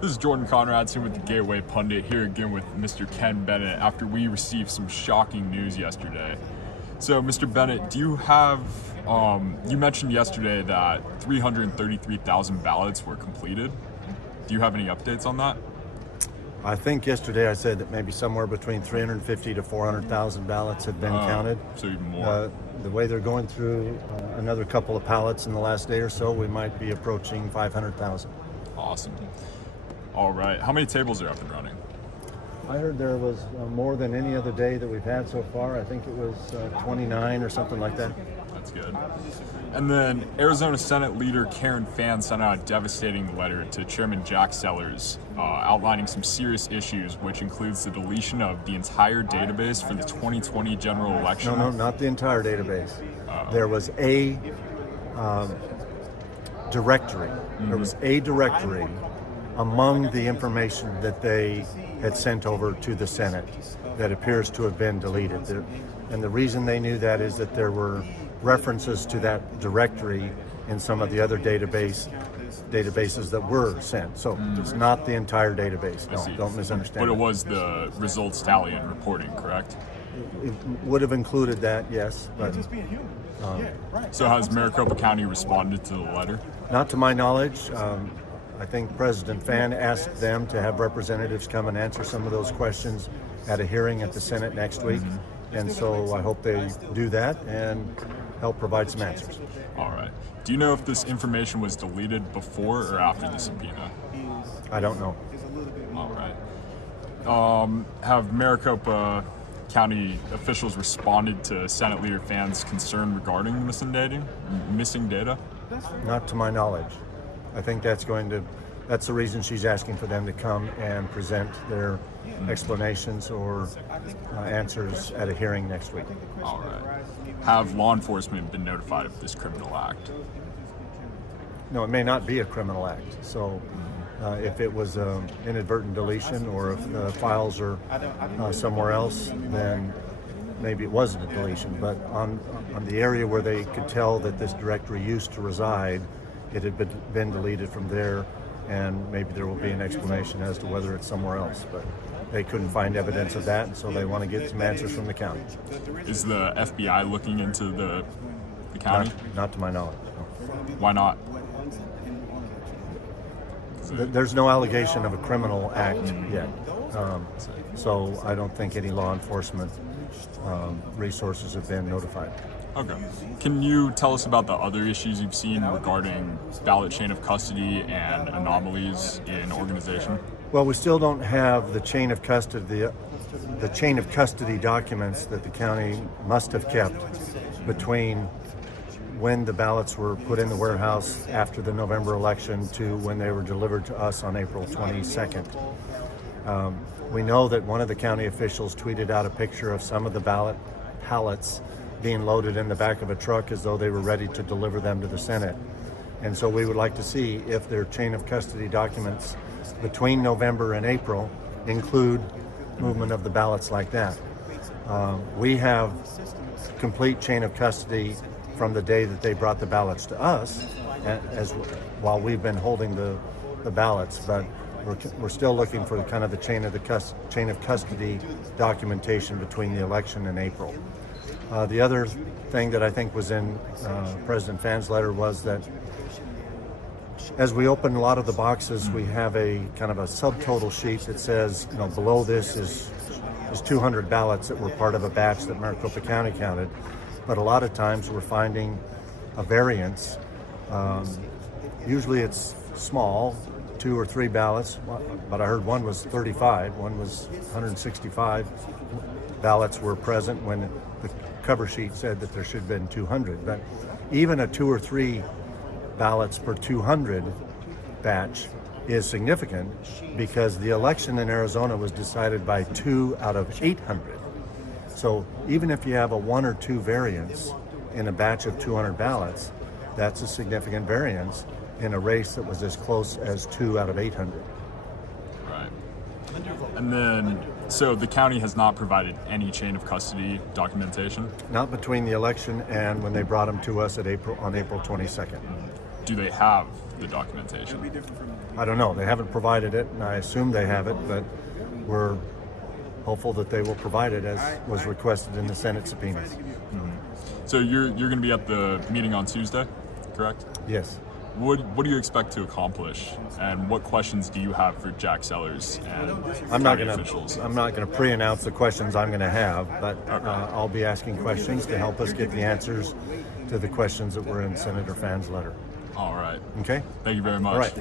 This is Jordan Conradson with the Gateway Pundit, here again with Mr. Ken Bennett after we received some shocking news yesterday. So, Mr. Bennett, do you have, you mentioned yesterday that 333,000 ballots were completed. Do you have any updates on that? I think yesterday I said that maybe somewhere between 350 to 400,000 ballots had been counted. So even more. The way they're going through another couple of ballots in the last day or so, we might be approaching 500,000. Awesome. All right. How many tables are up and running? I heard there was more than any other day that we've had so far. I think it was 29 or something like that. That's good. And then Arizona Senate Leader Karen Fann sent out a devastating letter to Chairman Jack Sellers outlining some serious issues, which includes the deletion of the entire database for the 2020 general election. No, not the entire database. There was a directory. There was a directory among the information that they had sent over to the Senate that appears to have been deleted. And the reason they knew that is that there were references to that directory in some of the other databases that were sent. So it's not the entire database. No, don't misunderstand. But it was the results tally and reporting, correct? It would have included that, yes. But, so has Maricopa County responded to the letter? Not to my knowledge. I think President Fann asked them to have representatives come and answer some of those questions at a hearing at the Senate next week. And so I hope they do that and help provide some answers. All right. Do you know if this information was deleted before or after the subpoena? I don't know. All right. Have Maricopa County officials responded to Senate Leader Fann's concern regarding missing data? Not to my knowledge. I think that's the reason she's asking for them to come and present their explanations or answers at a hearing next week. All right. Have law enforcement been notified of this criminal act? No, it may not be a criminal act. So if it was an inadvertent deletion or if the files are somewhere else, then maybe it wasn't a deletion. But on the area where they could tell that this directory used to reside, it had been deleted from there, and maybe there will be an explanation as to whether it's somewhere else. But they couldn't find evidence of that, and so they want to get some answers from the county. Is the FBI looking into the county? Not to my knowledge. No. Why not? There's no allegation of a criminal act yet. So I don't think any law enforcement resources have been notified. Okay. Can you tell us about the other issues you've seen regarding ballot chain of custody and anomalies in organization? Well, we still don't have the chain of custody documents that the county must have kept between when the ballots were put in the warehouse after the November election to when they were delivered to us on April 22nd. We know that one of the county officials tweeted out a picture of some of the pallets being loaded in the back of a truck as though they were ready to deliver them to the Senate. And so we would like to see if their chain of custody documents between November and April include movement of the ballots like that. We have complete chain of custody from the day that they brought the ballots to us, while we've been holding the ballots, but we're still looking for the chain of custody documentation between the election and April. The other thing that I think was in President Fann's letter was that as we open a lot of the boxes, we have a kind of a subtotal sheet that says, below this is 200 ballots that were part of a batch that Maricopa County counted. But a lot of times we're finding a variance. Usually it's small, 2 or 3 ballots, but I heard one was 35, one was 165 ballots were present when the cover sheet said that there should have been 200. But even a 2 or 3 ballots per 200 batch is significant because the election in Arizona was decided by 2 out of 800. So even if you have a 1 or 2 variance in a batch of 200 ballots, that's a significant variance in a race that was as close as 2 out of 800. Right. And then, so the county has not provided any chain of custody documentation? Not between the election and when they brought them to us on April 22nd. Do they have the documentation? I don't know. They haven't provided it, and I assume they have it, but we're hopeful that they will provide it as was requested in the Senate subpoenas. So you're going to be at the meeting on Tuesday, correct? Yes. What do you expect to accomplish, and what questions do you have for Jack Sellers and I'm not county going officials? to. I'm not going to pre-announce the questions I'm going to have, but I'll be asking questions to help us get the answers to the questions that were in Senator Phan's letter. All right. Okay. Thank you very much. All right. Thanks.